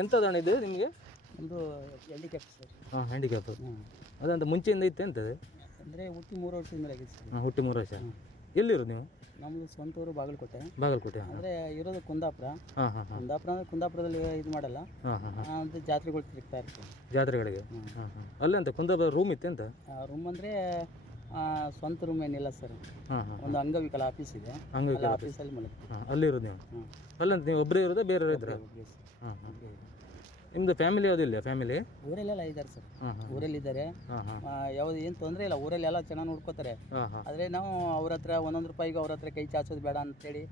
ಎಂಥದಣ್ಣ ಇದು ನಿಮಗೆ? ಒಂದು ಹ್ಯಾಂಡಿಕ್ಯಾಪ್ ಸರ್. ಹಾಂ, ಹ್ಯಾಂಡಿಕ್ಯಾಪ್. ಅದಂತ ಮುಂಚೆಯಿಂದ ಇತ್ತು ಎಂಥದ್ದು? ಅಂದರೆ ಹುಟ್ಟಿ 3 ವರ್ಷದಿಂದ ಆಗಿದೆ ಸರ್. ಹಾಂ, ಹುಟ್ಟಿ 3 ವರ್ಷ. ಎಲ್ಲಿರೋದು ನೀವು? ನಮ್ಮದು ಸ್ವಂತ ಊರು ಬಾಗಲಕೋಟೆ. ಬಾಗಲಕೋಟೆ. ಅಂದರೆ ಇರೋದು ಕುಂದಾಪುರ. ಹಾಂ ಹಾಂ ಹಾಂ. ಕುಂದಾಪುರ ಅಂದರೆ ಕುಂದಾಪುರದಲ್ಲಿ ಇದು ಮಾಡಲ್ಲ. ಹಾಂ ಹಾಂ ಹಾಂ. ಅಂದರೆ ಜಾತ್ರೆಗಳು ತಿರುಗ್ತಾ ಇರ್ತೀವಿ. ಜಾತ್ರೆಗಳಿಗೆ? ಹಾಂ ಹಾಂ. ಅಲ್ಲೇ ಅಂತ ಕುಂದಾಪುರ ರೂಮ್ ಇತ್ತು ಅಂತ? ರೂಮ್ ಅಂದರೆ ಸ್ವಂತ ರೂಮ್ ಏನಿಲ್ಲ ಸರ್. ಹಾಂ ಹಾಂ. ಒಂದು ಅಂಗವಿಕಲ ಆಫೀಸ್ ಇದೆ. ಅಂಗವಿಕಲ ಆಫೀಸಲ್ಲಿ ಮಲಗ್ತೀವಿ. ಹಾಂ, ಅಲ್ಲಿರೋದು ನೀವು? ಹ್ಞೂ. ಅಲ್ಲಂತ ನೀವು ಒಬ್ಬರೇ ಇರೋದಾ ಬೇರೆ ಇದ್ರೆ? ಹಾಂ ಹಾಂ. ನಿಮ್ಮದು ಫ್ಯಾಮಿಲಿ ಯಾವುದಿಲ್ಲ? ಫ್ಯಾಮಿಲಿ ಊರಲ್ಲೆಲ್ಲ ಇದ್ದಾರೆ ಸರ್. ಹಾಂ ಹಾಂ. ಊರಲ್ಲಿದ್ದಾರೆ. ಹಾಂ ಹಾಂ. ಯಾವುದು ಏನು ತೊಂದರೆ ಇಲ್ಲ, ಊರಲ್ಲಿ ಎಲ್ಲ ಚೆನ್ನಾಗಿ ನೋಡ್ಕೋತಾರೆ. ಹಾಂ ಹಾಂ. ಆದರೆ ನಾವು ಅವ್ರ ಹತ್ರ ಒಂದೊಂದು ರೂಪಾಯಿಗೂ ಅವ್ರ ಹತ್ರ ಕೈ ಚಾಚೋದು ಬೇಡ ಅಂತೇಳಿ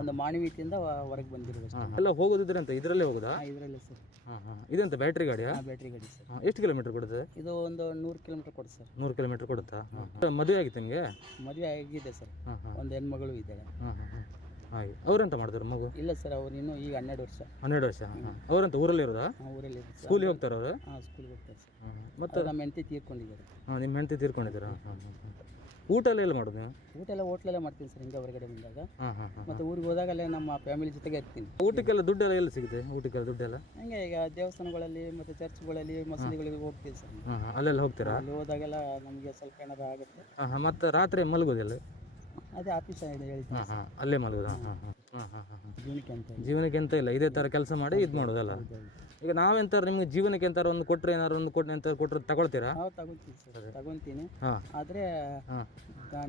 ಒಂದು ಮಾನವೀಯತೆಯಿಂದ ಹೊರಗೆ ಬಂದಿರೋದು ಅಷ್ಟೇ. ಎಲ್ಲ ಹೋಗೋದಿದ್ರೆ ಅಂತ ಇದರಲ್ಲೇ ಹೋಗೋದಾ? ಇದರಲ್ಲೇ ಸರ್. ಹಾಂ ಹಾಂ. ಇದೆಂತ ಬ್ಯಾಟ್ರಿ ಗಾಡಿಯಾ? ಬ್ಯಾಟ್ರಿ ಗಾಡಿ ಸರ್. ಎಷ್ಟು ಕಿಲೋಮೀಟರ್ ಕೊಡುತ್ತೆ ಇದು ಒಂದು 100 ಕಿಲೋಮೀಟರ್ ಕೊಡುತ್ತೆ ಸರ್. 100 ಕಿಲೋಮೀಟರ್ ಕೊಡುತ್ತಾ? ಮದುವೆ ಆಗಿತ್ತು ನಿಮಗೆ? ಮದುವೆ ಆಗಿದೆ ಸರ್. ಹಾಂ ಹಾಂ. ಒಂದು ಹೆಣ್ಮಗಳು ಇದ್ದಾಳೆ. ಹಾಂ ಹಾಂ ಹಾಂ. ಹಾಗೆ ಅವ್ರೆಂತ ಮಾಡಿದ್ರು ಮಗು? ಇಲ್ಲ ಸರ್, ಅವ್ರು ಇನ್ನೂ ಈಗ 12 ವರ್ಷ. 12 ವರ್ಷ. ಹಾಂ. ಅವ್ರಂತ ಊರಲ್ಲಿ ಇರೋದಾ? ಊರಲ್ಲಿ ಸ್ಕೂಲಿಗೆ ಹೋಗ್ತಾರೆ ಅವರು? ಹಾಂ, ಸ್ಕೂಲಿಗೆ ಹೋಗ್ತಾರೆ ಸರ್. ಹಾಂ. ಮತ್ತು ನಮ್ಮ ಹೆಂಡತಿ ತೀರ್ಕೊಂಡಿದ್ದಾರೆ. ಹಾಂ, ನಿಮ್ಮ ಹೆಂಡತಿ ತೀರ್ಕೊಂಡಿದ್ದೀರಾ? ಹಾಂ ಹಾಂ ಹಾಂ. ಊಟ ಎಲ್ಲ ಎಲ್ಲಿ ಮಾಡೋದು ನೀವು? ಊಟ ಎಲ್ಲ ಹೋಟ್ಲೆಲ್ಲ ಮಾಡ್ತೀನಿ ಸರ್, ಹಿಂಗೆ ಹೊರಗಡೆ ಬಂದಾಗ. ಹಾಂ ಹಾಂ ಹಾಂ. ಮತ್ತು ಊರಿಗೆ ಹೋದಾಗ ಅಲ್ಲೇ ನಮ್ಮ ಫ್ಯಾಮಿಲಿ ಜೊತೆಗೆ ಇರ್ತೀನಿ. ಊಟಕ್ಕೆಲ್ಲ ದುಡ್ಡೆಲ್ಲ ಎಲ್ಲಿ ಸಿಗುತ್ತೆ? ಊಟಕ್ಕೆಲ್ಲ ದುಡ್ಡೆಲ್ಲ ಹಂಗೆ ಈಗ ದೇವಸ್ಥಾನಗಳಲ್ಲಿ ಮತ್ತು ಚರ್ಚ್ಗಳಲ್ಲಿ ಮಸೀದಿಗಳಿಗೆ ಹೋಗ್ತೀವಿ ಸರ್. ಹಾಂ ಹಾಂ. ಅಲ್ಲೆಲ್ಲ ಹೋಗ್ತೀರಾ? ಅಲ್ಲಿ ಹೋದಾಗೆಲ್ಲ ನಮಗೆ ಸ್ವಲ್ಪ ಏನಾರು ಆಗುತ್ತೆ. ಹಾಂ ಹಾಂ. ಮತ್ತು ರಾತ್ರಿ ಮಲಗೋದಿಲ್ಲ? ಅದೇ ಆಫೀಸ್ ಹೇಳ್ತೀನಿ. ಹಾಂ ಹಾಂ. ಅಲ್ಲೇ ಮಲಗೋದು? ಹಾಂ ಹಾಂ ಹಾಂ ಹಾಂ ಹಾಂ ಹಾಂ. ಜೀವನಕ್ಕೆ ಅಂತ ಜೀವನಕ್ಕೆ ಎಂತ ಇಲ್ಲ, ಇದೇ ಥರ ಕೆಲಸ ಮಾಡಿ ಇದು ಮಾಡೋದಲ್ಲ. ಈಗ ನಾವೆಂತಾರು ನಿಮ್ಗೆ ಜೀವನಕ್ಕೆ ಎಂತಾರು ಒಂದು ಕೊಟ್ಟರೆ, ಏನಾರು ಒಂದು ಎಂತ ಕೊಟ್ಟರೆ ತಗೊಳ್ತೀರಾ? ನಾವು ತಗೊಂತೀವಿ ಸರ್, ತಗೊಂತೀನಿ. ಹಾಂ. ಆದರೆ ಹಾಂ.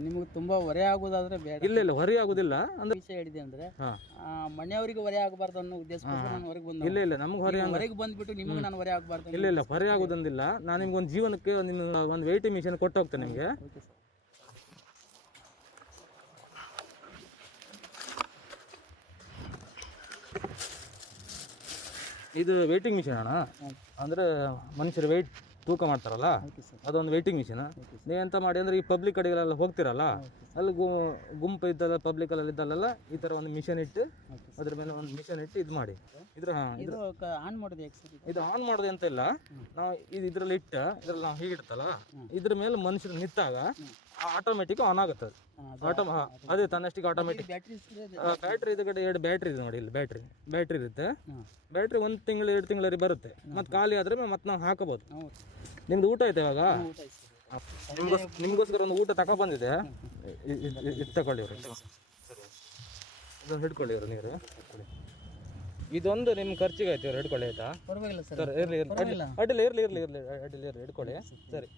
ನಿಮಗೆ ತುಂಬ ಹೊರೆ ಆಗೋದಾದ್ರೆ ಬೇಡ. ಇಲ್ಲ ಇಲ್ಲ, ಹೊರೆ ಆಗೋದಿಲ್ಲ ಅಂದ್ರೆ ವಿಷಯ ಹೇಳಿದೆ ಅಂದರೆ ಹಾಂ, ಮನೆಯವರಿಗೆ ಹೊರೆ ಆಗಬಾರ್ದು ಅನ್ನೋ ಉದ್ದೇಶಕ್ಕೋಸ್ಕರ ನಾನು ಹೊರಗೆ ಬಂದು. ಇಲ್ಲ ಇಲ್ಲ, ನಮ್ಗೆ ಹೊರೆ ಹೊರಗೆ ಬಂದ್ಬಿಟ್ಟು ನಿಮಗೆ ನಾನು ಹೊರೆ ಆಗಬಾರ್ದು. ಇಲ್ಲ ಇಲ್ಲ, ಹೊರೆ ಆಗೋದಂದಿಲ್ಲ. ನಾನು ನಿಮ್ಗೆ ಒಂದು ಜೀವನಕ್ಕೆ ನಿಮ್ಮ ಒಂದು ವೇಟಿಂಗ್ ಮಿಷನ್ ಕೊಟ್ಟು ಹೋಗ್ತೇನೆ ನಿಮಗೆ. Okay sir. ಇದು ವೇಟಿಂಗ್ ಮಿಷನ್ ಅಣ್ಣ, ಅಂದರೆ ಮನುಷ್ಯರು ವೆಯ್ಟ್ ತೂಕ ಮಾಡ್ತಾರಲ್ಲ, ಓಕೆ ಸರ್. ಅದೊಂದು ವೇಟಿಂಗ್ ಮಿಷನ್. ನೀವು ಎಂತ ಮಾಡಿ ಅಂದರೆ ಈ ಪಬ್ಲಿಕ್ ಕಡೆಗಳೆಲ್ಲ ಹೋಗ್ತಿರಲ್ಲ, ಅಲ್ಲಿ ಗುಂಪು ಇದ್ದಲ್ಲ, ಪಬ್ಲಿಕಲ್ಲಿ ಇದ್ದಲ್ಲೆಲ್ಲ ಈ ಥರ ಒಂದು ಮಿಷನ್ ಇಟ್ಟು ಅದ್ರ ಮೇಲೆ ಒಂದು ಮಿಷನ್ ಇಟ್ಟು ಇದು ಮಾಡಿ. ಇದ್ರ ಇದು ಆನ್ ಮಾಡೋದು ಹೇಗೆ ಸರ್? ಇದು ಆನ್ ಮಾಡೋದು ಅಂತ ಇಲ್ಲ, ನಾವು ಇದು ಇದರಲ್ಲಿ ಇಟ್ಟು ಇದ್ರಲ್ಲಿ ನಾವು ಹೀಗಿಡ್ತಲ್ಲ, ಇದ್ರ ಮೇಲೆ ಮನುಷ್ಯರು ನಿಂತಾಗ ಆಟೋಮೆಟಿಕ್ ಆನ್ ಆಗುತ್ತೆ. ಅದೇ ತನ್ನಷ್ಟಿಗೆ ಆಟೋಮೆಟಿಕ್. ಬ್ಯಾಟ್ರಿ ಇದಕ್ಕೆ 2 ಬ್ಯಾಟ್ರಿ ಇದೆ ನೋಡಿ, ಇಲ್ಲಿ ಬ್ಯಾಟ್ರಿ ಇರುತ್ತೆ. ಬ್ಯಾಟ್ರಿ 1 ತಿಂಗಳು 2 ತಿಂಗಳಲ್ಲಿ ಬರುತ್ತೆ. ಮತ್ತು ಖಾಲಿ ಆದ್ರೆ ಮತ್ತೆ ನಾವು ಹಾಕಬಹುದು. ನಿಮ್ದು ಊಟ ಆಯ್ತು ಇವಾಗ? ನಿಮ್ಗೋಸ್ಕರ ಒಂದು ಊಟ ತಗೊ ಬಂದಿದೆ, ಇದು ತಗೊಳ್ಳಿ ಇವ್ರು. ಇದೊಂದು ಹಿಡ್ಕೊಳ್ಳಿ ಇವ್ರು, ನೀರು ಇದೊಂದು ನಿಮ್ಮ ಖರ್ಚಿಗೆ ಆಯ್ತು ಇವ್ರು, ಹಿಡ್ಕೊಳ್ಳಿ ಆಯ್ತಾ? ಪರವಾಗಿಲ್ಲ ಸರ್. ಇರ್ಲಿ ಅಡ್ಡಿಲ್ಲ, ಇರ್ಲಿ ಹಿಡ್ಕೊಳ್ಳಿ. ಸರಿ.